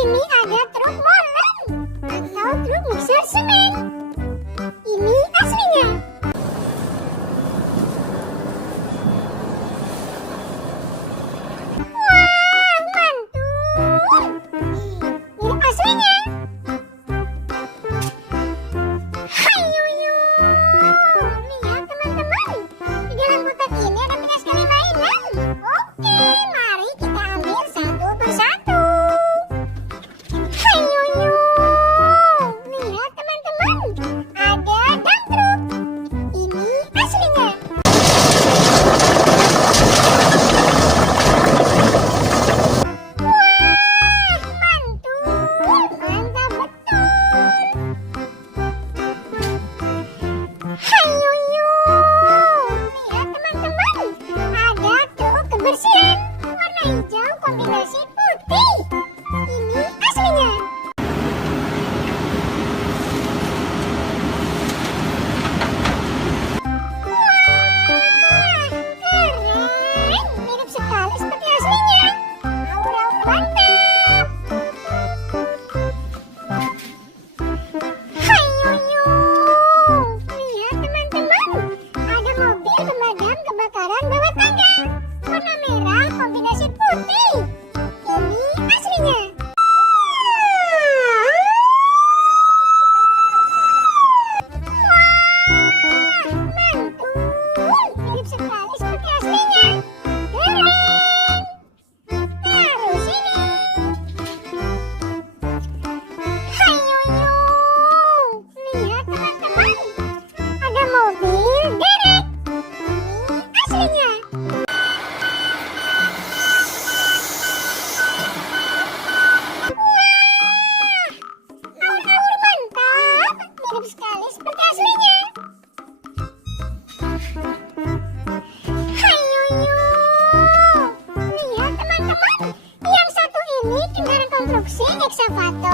Ini ada truk molen atau truk mixer semen. Ini aslinya. Wah, mantul. Ini aslinya. Hayo, lihat teman-teman. Di dalam kotak ini ada banyak sekali mainan. Oke, mari kita ambil satu persatu. Hayo, lihat teman-teman. Ada dam truk. Ini aslinya. Wah, mantul. Mantap betul. Hayo, lihat teman-teman. Ada truk kebersihan warna hijau kombinasi putih. Ini aslinya. Wah, keren. Mirip sekali seperti aslinya. Aura mantap. Hayo, lihat teman-teman. Ada mobil pemadam kebakaran bawah tangga warna merah kombinasi putih. Ini aslinya. Wah, mantul. Mirip sekali seperti aslinya. Keren. Terus ini. Hayo, lihat teman-teman. Ada mobil derek. Ini aslinya. Aur mantap. Mirip sekali seperti aslinya. Hayo, lihat teman-teman. Yang satu ini kendaraan konstruksi Excavator